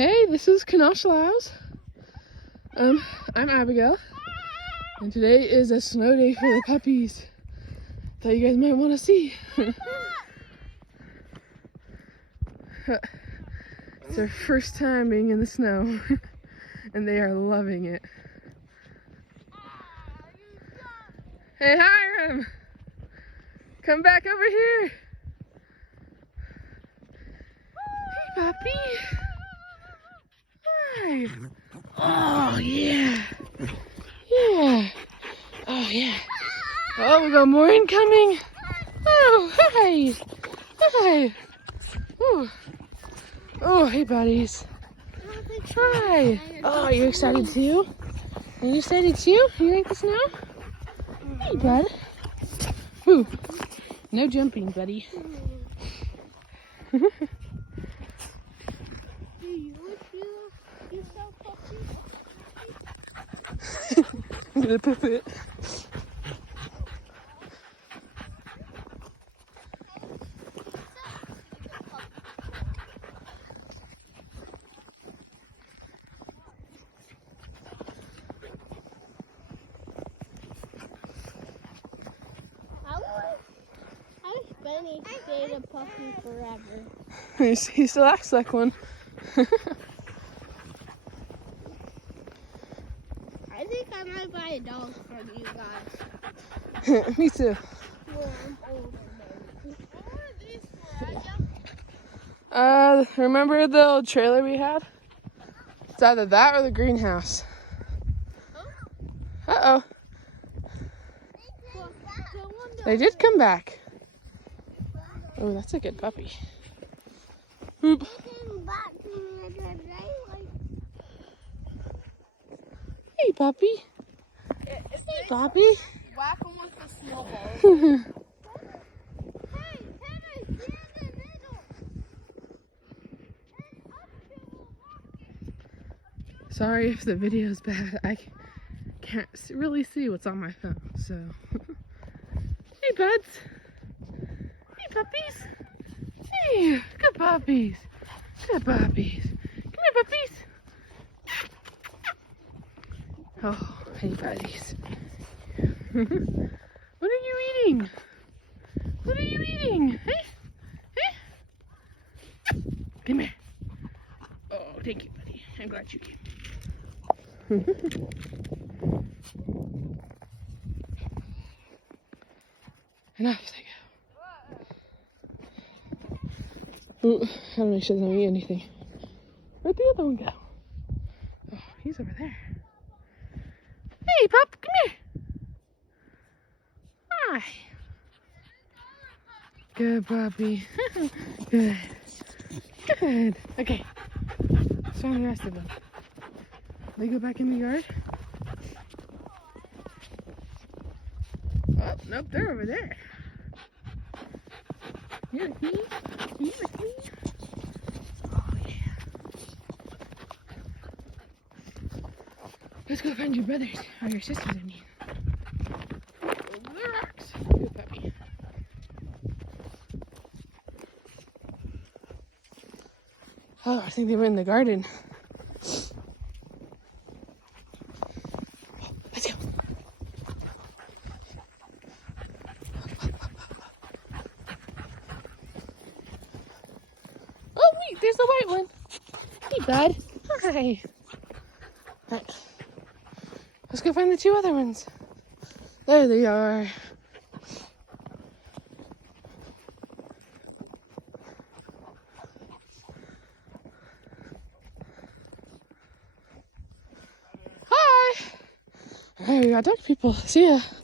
Hey, this is Kanoshalaus. I'm Abigail, and today is a snow day for the puppies. Thought you guys might want to see. It's their first time being in the snow, and they are loving it. Hey, Hiram! Come back over here! Hey, puppy! Hi! Oh, yeah! Yeah! Oh, yeah! Oh, we got more incoming! Oh, hi! Hi! Oh, oh, hey, buddies! Hi! Oh, are you excited too? Are you excited too? You like the snow? Hey, bud. Ooh, no jumping, buddy. I'm gonna poop it. Benny stayed a puppy forever. He still acts like one. I think I might buy a dog from you guys. Me too. Well, I'm older, maybe. What are these for? Remember the old trailer we had? It's either that or the greenhouse. Uh-oh. They did come back. Oh, that's a good puppy. Oop. Hey, puppy. Hey, puppy. Whack him with the snowball. Sorry if the video's bad. I can't really see what's on my phone, so. Hey, buds. Hey, puppies. Hey, good puppies. Good puppies. Come here, puppies. Oh, hey, buddies. What are you eating? What are you eating? Hey? Hey? Come here. Oh, thank you, buddy. I'm glad you came. And off they go. Ooh, I gotta make sure they don't eat anything. Where'd the other one go? Oh, he's over there. Hey, pup, come here. Hi. Good puppy. Good. Good. Okay. Let's find the rest of them. They go back in the yard? Oh, nope, they're over there. You with me? You with me? Oh, yeah. Let's go find your brothers, or your sisters, I mean. Over the rocks. Good puppy. Oh, I think they were in the garden. Let's go. Oh, wait, there's the white one. Hey, bud. Hi. Right. Let's go find the two other ones. There they are. Hi. Hey, we got duck people. See ya.